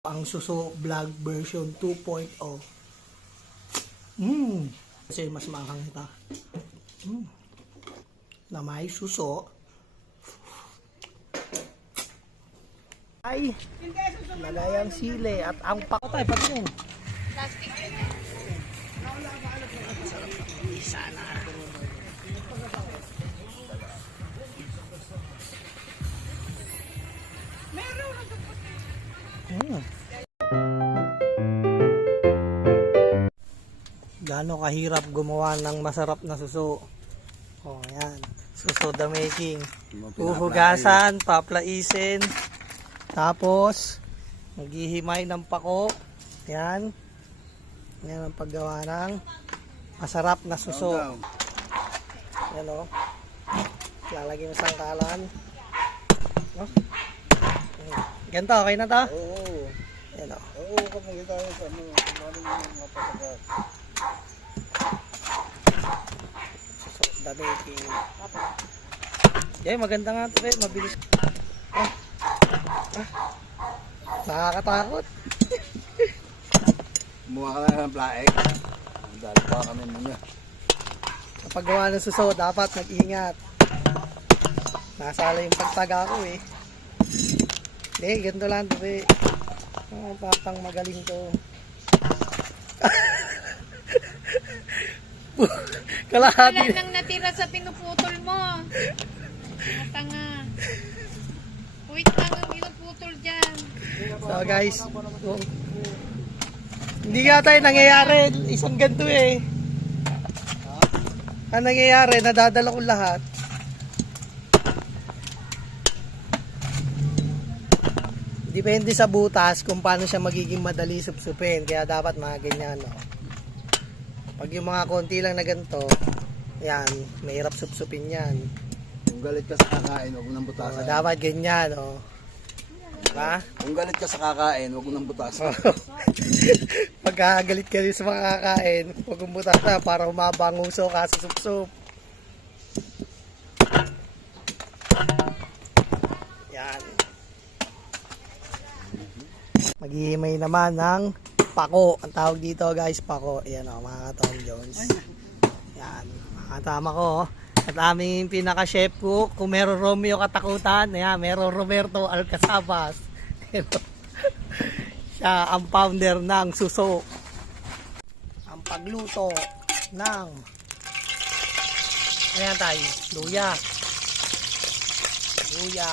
Ang Suso Vlog version 2.0. Kasi mas maanghang ito. Na may suso. Ay, lagay ang sili at ang pakotay. Pati yun. Sana. Gaano kahirap gumawa ng masarap na suso. Oh, ayan. Suso the making. Uhugasan, paplaisin. Tapos, maghihimay ng pako. Ayan. Ayan ang paggawa ng masarap na suso. Ayan o. Lalagay mo sangkalan. Oh. Ganito, okay na to? Oo. Ayan o. Oo, kapag tayo sa ano, kumarin yung mga patagal. Suso the making. Yan, maganda nga ito. Mabilis. Nakakatakot. Kumuha ka na ng plaek. Dahil pa kami muna. Kapag gawa ng suso, dapat mag-ingat. Nasala yung pagtaga ko eh. Hindi, ganito lang ito eh. Oh, patang magaling to. Kalahati. Wala nang natira sa pinuputol mo. Tanga. Wait lang ang pinuputol dyan. So guys, hindi nga tayo nangyayari. Isang ganito eh. Ang nangyayari, nadadala ko lahat. Depende sa butas kung paano siya magiging madali supsupin. Kaya dapat mga ganyan. No? Pag yung mga konti lang na ganito, yan, mahirap supsupin yan. Kung galit ka sa kakain, huwag mo nang butasan. Dapat ganyan. Oh. Diba? Kung galit ka sa kakain, huwag mo nang butasan. Pagkagalit ka rin sa mga kakain, huwag mong butasa para humaba ang uso ka sa supsup. Yan. Maghihimay naman ng pako. Ang tawag dito guys, pako. Ayan o, mga Tom Jones. Yan, mga tama ko. At aming pinaka-chef cook, kung meron Romeo Katakutan, ayan, meron Roberto Alcazabas. Siya ang founder ng Suso. Ang pagluto ng ayan tayo, luya. Luya.